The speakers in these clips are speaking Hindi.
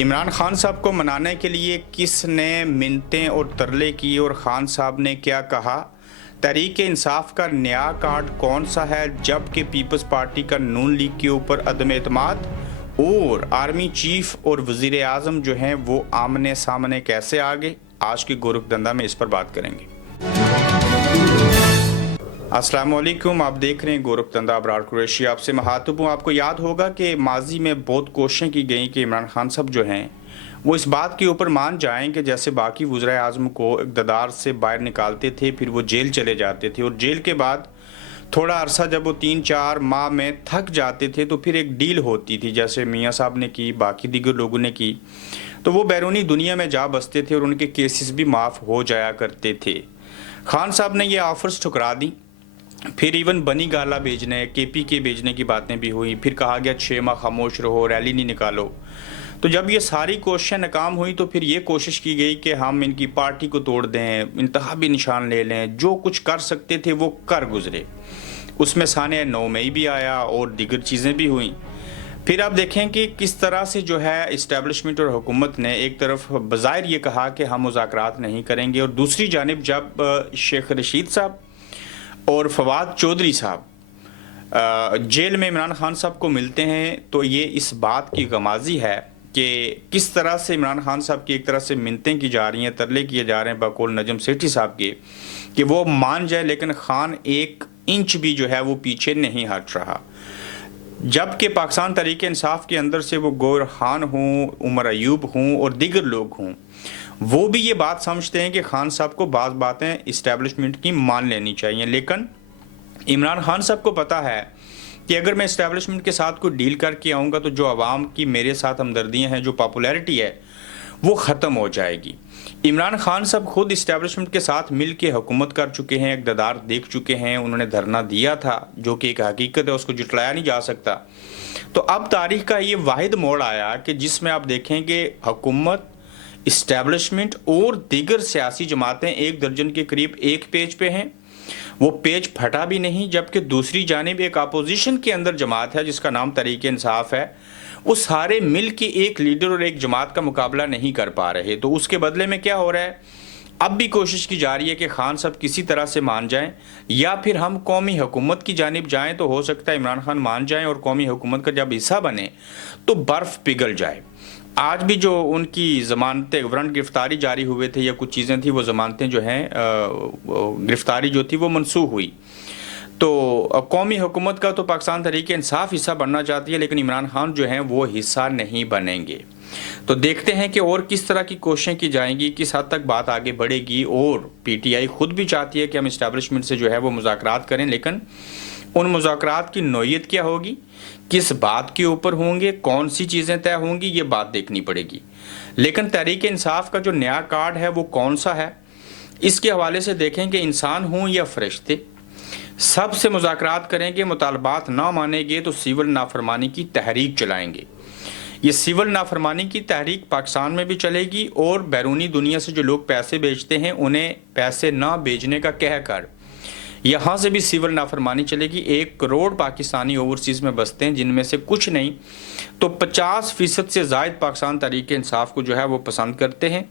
इमरान खान साहब को मनाने के लिए किसने मिन्नतें और तरले किए और खान साहब ने क्या कहा? तहरीक इंसाफ का नया कार्ड कौन सा है, जबकि पीपल्स पार्टी का नून लीग के ऊपर अदम एतमाद? और आर्मी चीफ और वजीर आजम जो हैं वो आमने सामने कैसे आ गए? आज की गोरखधंधा में इस पर बात करेंगे। अस्सलाम वालेकुम, आप देख रहे हैं गोरखधंधा अबरार कुरैशी। आपसे महातब हूँ। आपको याद होगा कि माजी में बहुत कोशिशें की गई कि इमरान खान साहब जो हैं वो इस बात के ऊपर मान जाएं कि जैसे बाकी वज़राए आज़म को इक़्तिदार से बाहर निकालते थे, फिर वो जेल चले जाते थे और जेल के बाद थोड़ा अरसा जब वो 3-4 माह में थक जाते थे तो फिर एक डील होती थी, जैसे मियाँ साहब ने की, बाकी दीगर लोगों ने की, तो वो बैरूनी दुनिया में जा बसते थे और उनके केसेस भी माफ़ हो जाया करते थे। खान साहब ने ये ऑफ़र्स ठुकरा दी। फिर इवन बनी गाला भेजने, KPK भेजने की बातें भी हुई। फिर कहा गया 6 माह खामोश रहो, रैली नहीं निकालो। तो जब ये सारी कोशिशें नाकाम हुई तो फिर ये कोशिश की गई कि हम इनकी पार्टी को तोड़ दें, इंतखाबी निशान ले लें, जो कुछ कर सकते थे वो कर गुजरे। उसमें साने 9 मई भी आया और दीगर चीज़ें भी हुई। फिर आप देखें कि किस तरह से जो है इस्टेब्लिशमेंट और हुकूमत ने एक तरफ बज़ाहिर ये कहा कि हम मुज़ाकरात नहीं करेंगे, और दूसरी जानिब जब शेख रशीद साहब और फवाद चौधरी साहब जेल में इमरान खान साहब को मिलते हैं, तो ये इस बात की गमाजी है कि किस तरह से इमरान खान साहब की एक तरह से मिन्नतें की जा रही हैं, तरले किए जा रहे हैं बकौल नजम सेठी साहब के कि वो मान जाए, लेकिन खान 1 इंच भी जो है वो पीछे नहीं हट रहा। जबकि पाकिस्तान तहरीक इंसाफ के अंदर से वो गौर खान हों, उमर अयूब हों और दीगर लोग हों, वो भी ये बात समझते हैं कि खान साहब को बाज़ बातें इस्टेब्लिशमेंट की मान लेनी चाहिए। लेकिन इमरान खान साहब को पता है कि अगर मैं इस्टेब्लिशमेंट के साथ कोई डील करके आऊँगा तो जो आवाम की मेरे साथ हमदर्दियाँ हैं, जो पॉपुलैरिटी है, वो ख़त्म हो जाएगी। इमरान खान साहब खुद इस्टेब्लिशमेंट के साथ मिल के हुकूमत कर चुके हैं, इक़्तिदार देख चुके हैं, उन्होंने धरना दिया था जो कि एक हकीकत है, उसको जुटलाया नहीं जा सकता। तो अब तारीख का ये वाहिद मोड़ आया कि जिसमें आप देखें कि हुकूमत, इस्टेब्लिशमेंट और दीगर सियासी जमातें 1 दर्जन के करीब एक पेज पे हैं। वो पेज फटा भी नहीं, जबकि दूसरी जानिब एक अपोजिशन के अंदर जमात है जिसका नाम तहरीक इंसाफ है। वो सारे मिल के एक लीडर और एक जमात का मुकाबला नहीं कर पा रहे। तो उसके बदले में क्या हो रहा है, अब भी कोशिश की जा रही है कि खान साहब किसी तरह से मान जाएं, या फिर हम कौमी हुकूमत की जानिब जाएं। तो हो सकता है इमरान खान मान जाएं और कौमी हुकूमत का जब हिस्सा बने तो बर्फ़ पिघल जाए। आज भी जो उनकी ज़मानतें, वारंट गिरफ्तारी जारी हुए थे या कुछ चीज़ें थी, वो ज़मानतें जो हैं गिरफ्तारी जो थी वो मनसूख हुई। तो कौमी हुकूमत का तो पाकिस्तान तहरीक इंसाफ हिस्सा बनना चाहती है, लेकिन इमरान खान जो हैं वो हिस्सा नहीं बनेंगे। तो देखते हैं कि और किस तरह की कोशिशें की जाएंगी, किस हद तक बात आगे बढ़ेगी। और PTI खुद भी चाहती है कि हम इस्टेब्लिशमेंट से जो है वो मुज़ाकरात करें, लेकिन उन मुज़ाकरात की नौइयत क्या होगी, किस बात के ऊपर होंगे, कौन सी चीज़ें तय होंगी, ये बात देखनी पड़ेगी। लेकिन तहरीक इंसाफ का जो नया कार्ड है वो कौन सा है, इसके हवाले से देखें कि इंसान हों या फरिश्ते, सबसे मुज़ाकरात करेंगे। मुतालबात ना मानेंगे तो सिविल नाफरमानी की तहरीक चलाएंगे। ये सिविल नाफरमानी की तहरीक पाकिस्तान में भी चलेगी और बैरूनी दुनिया से जो लोग पैसे भेजते हैं उन्हें पैसे ना भेजने का कह कर यहाँ से भी सिविल नाफरमानी चलेगी। 1 करोड़ पाकिस्तानी ओवरसीज़ में बसते हैं, जिनमें से कुछ नहीं तो 50% से ज़ायद पाकिस्तान तहरीक इंसाफ को जो है वो पसंद करते हैं।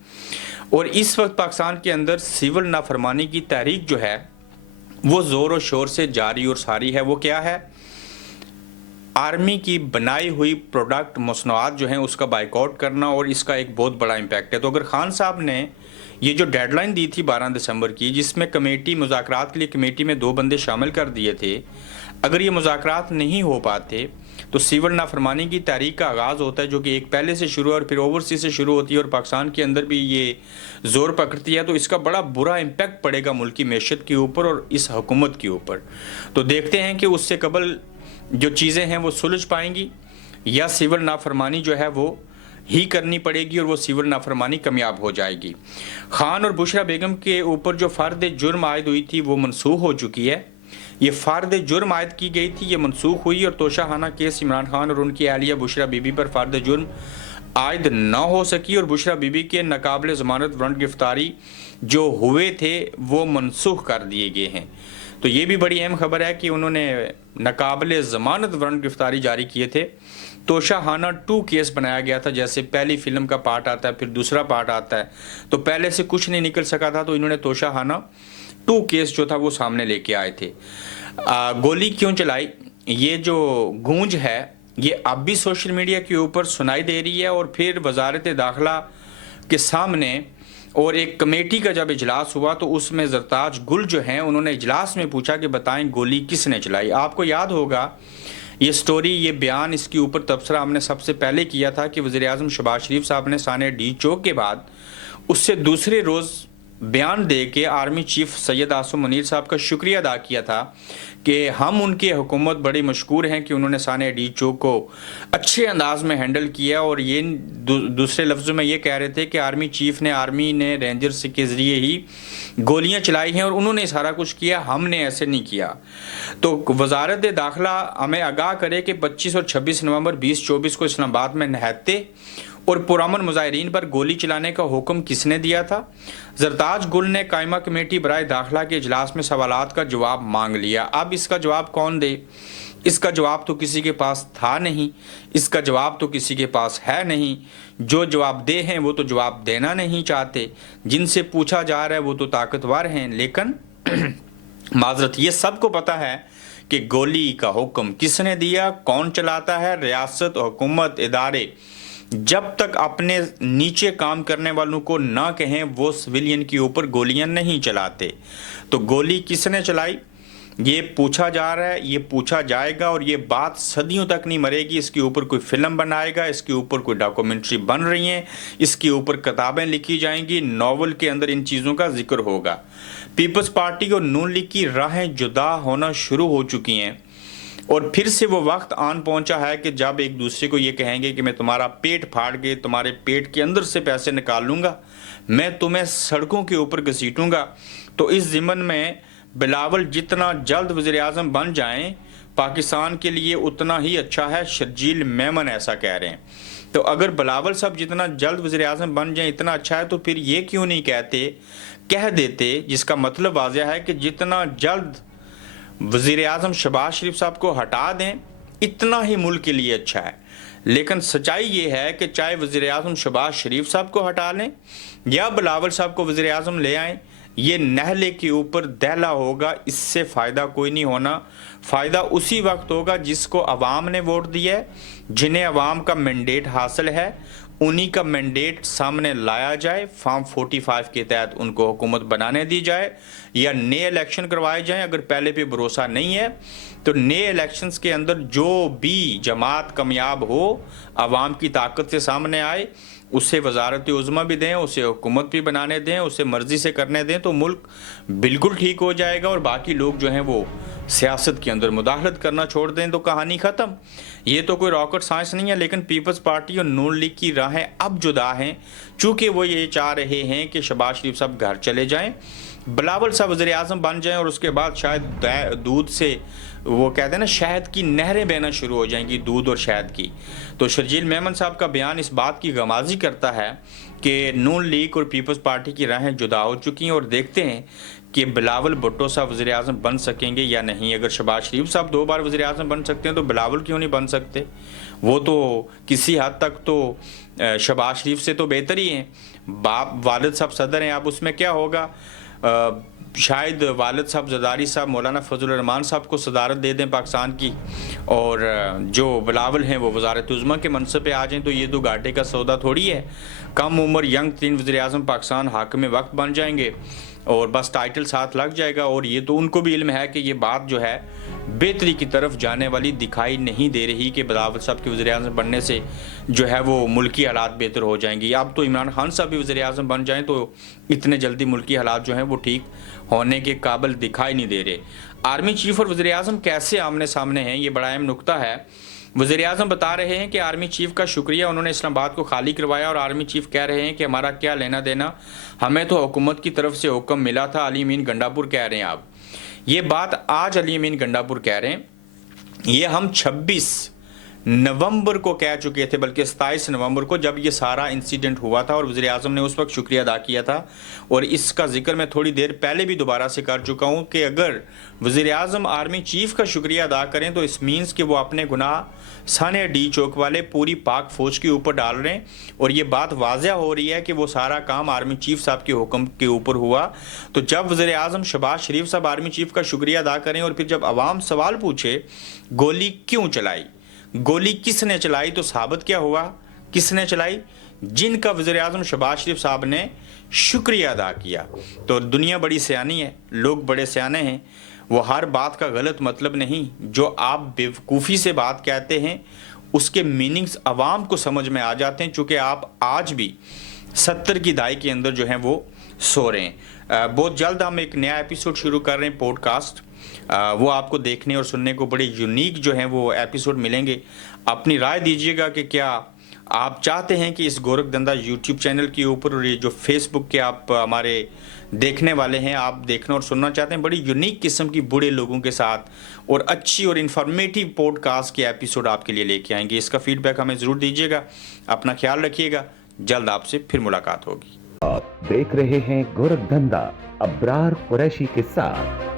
और इस वक्त पाकिस्तान के अंदर सिविल नाफरमानी की तहरीक जो है वो ज़ोर और शोर से जारी और सारी है। वो क्या है, आर्मी की बनाई हुई प्रोडक्ट मसनूआत जो हैं उसका बाइकआउट करना, और इसका एक बहुत बड़ा इम्पैक्ट है। तो अगर खान साहब ने ये जो डेडलाइन दी थी 12 दिसंबर की, जिसमें कमेटी मुज़ाकरात के लिए कमेटी में 2 बंदे शामिल कर दिए थे, अगर ये मुज़ाकरात नहीं हो पाते तो सिविल नाफरमानी की तारीख का आगाज़ होता है, जो कि एक पहले से शुरू और फिर ओवरसीज से शुरू होती है और पाकिस्तान के अंदर भी ये ज़ोर पकड़ती है। तो इसका बड़ा बुरा इम्पैक्ट पड़ेगा मुल्क की मैशत के ऊपर और इस हुकूमत के ऊपर। तो देखते हैं कि उससे कबल जो चीज़ें हैं वो सुलझ पाएंगी या सिविल नाफरमानी जो है वो ही करनी पड़ेगी और वो सिविल नाफरमानी कामयाब हो जाएगी। खान और बुशरा बेगम के ऊपर जो फ़र्द जुर्म आयद हुई थी वो मनसूख हो चुकी है। ये फ़र्द जुर्म आयद की गई थी, ये मनसूख हुई, और तोशाखाना केस इमरान खान और उनकी अहलिया बुशरा बीबी पर फ़र्द जुर्म आयद न हो सकी, और बुशरा बीबी के नाकाबिल ज़मानत वारंट गिरफ्तारी जो हुए थे वो मनसूख कर दिए गए हैं। तो ये भी बड़ी अहम खबर है कि उन्होंने नाकाबिल ज़मानत वारंट गिरफ्तारी जारी किए थे तोशाहाना 2 केस बनाया गया था। जैसे पहली फिल्म का पार्ट आता है, फिर दूसरा पार्ट आता है, तो पहले से कुछ नहीं निकल सका था, तो इन्होंने तोशाहाना 2 केस जो था वो सामने लेके आए थे। गोली क्यों चलाई, ये जो गूंज है ये अब भी सोशल मीडिया के ऊपर सुनाई दे रही है। और फिर वजारत दाखिला के सामने और एक कमेटी का जब इजलास हुआ तो उसमें जरताज गुल जो हैं उन्होंने इजलास में पूछा कि बताएं गोली किसने चलाई। आपको याद होगा ये स्टोरी, ये बयान, इसके ऊपर तबसरा हमने सबसे पहले किया था कि वज़ीर-ए-आज़म शहबाज शरीफ साहब ने साने डी चौक के बाद उससे दूसरे रोज़ बयान दे के आर्मी चीफ सैयद आसिम मुनीर साहब का शुक्रिया अदा किया था कि हम उनकी हुकूमत बड़ी मशकूर हैं कि उन्होंने साने डी चौक को अच्छे अंदाज में हैंडल किया। और ये दूसरे लफ्ज़ों में ये कह रहे थे कि आर्मी ने रेंजर्स के ज़रिए ही गोलियां चलाई हैं और उन्होंने सारा कुछ किया, हमने ऐसे नहीं किया। तो वजारत दाखिला हमें आगाह करे कि 25 और 26 नवंबर 2024 को इस्लामाबाद में निहत्ते और पुरअमन मुजाहिरीन पर गोली चलाने का हुक्म किसने दिया था। जरताज गुल ने कायमा कमेटी बराए दाखिला के इजलास में सवालात का जवाब मांग लिया। अब इसका जवाब कौन दे, इसका जवाब तो किसी के पास था नहीं, इसका जवाब तो किसी के पास है नहीं। जो जवाब दे हैं वो तो जवाब देना नहीं चाहते, जिनसे पूछा जा रहा है वो तो ताकतवर हैं। लेकिन माजरत ये सबको पता है कि गोली का हुक्म किसने दिया, कौन चलाता है। रियासत, हुकूमत, इदारे जब तक अपने नीचे काम करने वालों को ना कहें वो सिविलियन के ऊपर गोलियां नहीं चलाते। तो गोली किसने चलाई ये पूछा जा रहा है, ये पूछा जाएगा और ये बात सदियों तक नहीं मरेगी। इसके ऊपर कोई फिल्म बनाएगा, इसके ऊपर कोई डॉक्यूमेंट्री बन रही है, इसके ऊपर किताबें लिखी जाएंगी, नॉवल के अंदर इन चीज़ों का जिक्र होगा। पीपल्स पार्टी और नून लीग की राहें जुदा होना शुरू हो चुकी हैं और फिर से वो वक्त आन पहुंचा है कि जब एक दूसरे को ये कहेंगे कि मैं तुम्हारा पेट फाड़ के तुम्हारे पेट के अंदर से पैसे निकाल लूँगा, मैं तुम्हें सड़कों के ऊपर घसीटूँगा। तो इस ज़िमन में बिलावल जितना जल्द वज़ीर-ए-आज़म बन जाएं पाकिस्तान के लिए उतना ही अच्छा है। शर्जील मेमन ऐसा कह रहे हैं। तो अगर बिलावल साहब जितना जल्द वज़ीर-ए-आज़म बन जाएं इतना अच्छा है, तो फिर ये क्यों नहीं कह देते, जिसका मतलब वाज़ेह है कि जितना जल्द वज़ीर-ए-आज़म शहबाज शरीफ साहब को हटा दें इतना ही मुल्क के लिए अच्छा है। लेकिन सच्चाई ये है कि चाहे वज़ीर-ए-आज़म शहबाज शरीफ साहब को हटा लें या बिलावल साहब को वज़ीर-ए-आज़म ले आएँ, ये नहले के ऊपर दहला होगा, इससे फ़ायदा कोई नहीं होना। फ़ायदा उसी वक्त होगा जिसको अवाम ने वोट दिया है, जिन्हें अवाम का मैंडेट हासिल है, उन्हीं का मैंडेट सामने लाया जाए, फॉर्म 45 के तहत उनको हुकूमत बनाने दी जाए या नए इलेक्शन करवाए जाएं। अगर पहले पे भरोसा नहीं है तो नए इलेक्शंस के अंदर जो भी जमात कामयाब हो, अवाम की ताकत से सामने आए, उसे वजारत उज़्मा भी दें, उसे हुकूमत भी बनाने दें, उसे मर्जी से करने दें, तो मुल्क बिल्कुल ठीक हो जाएगा। और बाकी लोग जो हैं वो सियासत के अंदर मुदाखलत करना छोड़ दें तो कहानी ख़त्म। ये तो कोई रॉकेट साइंस नहीं है। लेकिन पीपल्स पार्टी और नून लीग की राहें अब जुदा हैं, चूँकि वो ये चाह रहे हैं कि शहबाज शरीफ साहब घर चले जाएँ, बिलावल साहब वज़ीर-ए-आज़म बन जाएं और उसके बाद शायद दूध से, वो कहते हैं ना, शहद की नहरें बहना शुरू हो जाएंगी, दूध और शहद की। तो शर्जील मेमन साहब का बयान इस बात की गमाजी करता है कि नून लीग और पीपल्स पार्टी की राहें जुदा हो चुकी हैं और देखते हैं कि बिलावल भुट्टो साहब वज़ीर-ए-आज़म बन सकेंगे या नहीं। अगर शहबाज शरीफ साहब 2 बार वज़ीर-ए-आज़म बन सकते हैं तो बिलावल क्यों नहीं बन सकते। वो तो किसी हद तक तो शहबाज शरीफ से तो बेहतर ही हैं। बाप वालिद साहब सदर हैं, अब उसमें क्या होगा, शायद वालिद साहब ज़रदारी साहब मौलाना फजल रहमान साहब को सदारत दे दें पाकिस्तान की, और जो बिलावल हैं वो वज़ारत उज़्मा के मनसब पे आ जाएं। तो ये तो घाटे का सौदा थोड़ी है। कम उम्र यंग 3 वज़ीर-ए-आज़म पाकिस्तान हाकिम वक्त बन जाएंगे और बस टाइटल साथ लग जाएगा। और ये तो उनको भी इल्म है कि ये बात जो है बेहतरी की तरफ जाने वाली दिखाई नहीं दे रही कि बिलावल साहब के वज़ीर-ए-आज़म बनने से जो है वो मुल्की हालात बेहतर हो जाएंगी। अब तो इमरान खान साहब भी वज़ीर-ए-आज़म बन जाएं तो इतने जल्दी मुल्की हालात जो हैं वो ठीक होने के काबिल दिखाई नहीं दे रहे। आर्मी चीफ और वज़ीर-ए-आज़म कैसे आमने सामने हैं, ये बड़ा अहम नुक्ता है। वज़ीर-ए-आज़म बता रहे हैं कि आर्मी चीफ का शुक्रिया, उन्होंने इस्लामाबाद को खाली करवाया, और आर्मी चीफ कह रहे हैं कि हमारा क्या लेना देना, हमें तो हुकूमत की तरफ से हुक्म मिला था। अली अमीन गंडापुर कह रहे हैं। आप ये बात आज अली अमीन गंडापुर कह रहे हैं, ये हम 26 नवंबर को कह चुके थे, बल्कि 27 नवंबर को, जब ये सारा इंसिडेंट हुआ था, और वज़ीर आज़म ने उस वक्त शुक्रिया अदा किया था। और इसका जिक्र मैं थोड़ी देर पहले भी दोबारा से कर चुका हूँ कि अगर वज़ीर आज़म आर्मी चीफ का शुक्रिया अदा करें तो इस मीन्स कि वो अपने गुनाह सानिया डी चौक वाले पूरी पाक फौज के ऊपर डाल रहे हैं, और ये बात वाज़ह हो रही है कि वो सारा काम आर्मी चीफ साहब के हुक्म के ऊपर हुआ। तो जब वज़ीर आज़म शहबाज शरीफ साहब आर्मी चीफ का शुक्रिया अदा करें, और फिर जब आवाम सवाल पूछे गोली क्यों चलाई, गोली किसने चलाई, तो साबित क्या हुआ किसने चलाई, जिनका वज़ीर आज़म शहबाज शरीफ साहब ने शुक्रिया अदा किया। तो दुनिया बड़ी सियानी है, लोग बड़े सियाने हैं, वो हर बात का गलत मतलब नहीं, जो आप बेवकूफ़ी से बात कहते हैं उसके मीनिंग्स आवाम को समझ में आ जाते हैं, चूँकि आप आज भी 70 की दहाई के अंदर जो हैं वो सो रहे हैं। बहुत जल्द हम एक नया एपिसोड शुरू कर रहे हैं पॉडकास्ट, वो आपको देखने और सुनने को बड़े यूनिक जो हैं वो एपिसोड मिलेंगे। अपनी राय दीजिएगा कि क्या आप चाहते हैं कि इस गोरखधंधा यूट्यूब चैनल के ऊपर, और ये जो फेसबुक के आप हमारे देखने वाले हैं, आप देखना और सुनना चाहते हैं बड़ी यूनिक किस्म की बूढ़े लोगों के साथ और अच्छी और इन्फॉर्मेटिव पॉडकास्ट के एपिसोड आपके लिए लेके आएंगे। इसका फीडबैक हमें ज़रूर दीजिएगा। अपना ख्याल रखिएगा, जल्द आपसे फिर मुलाकात होगी। आप देख रहे हैं गोरखधंधा अब्रार कुरैशी के साथ।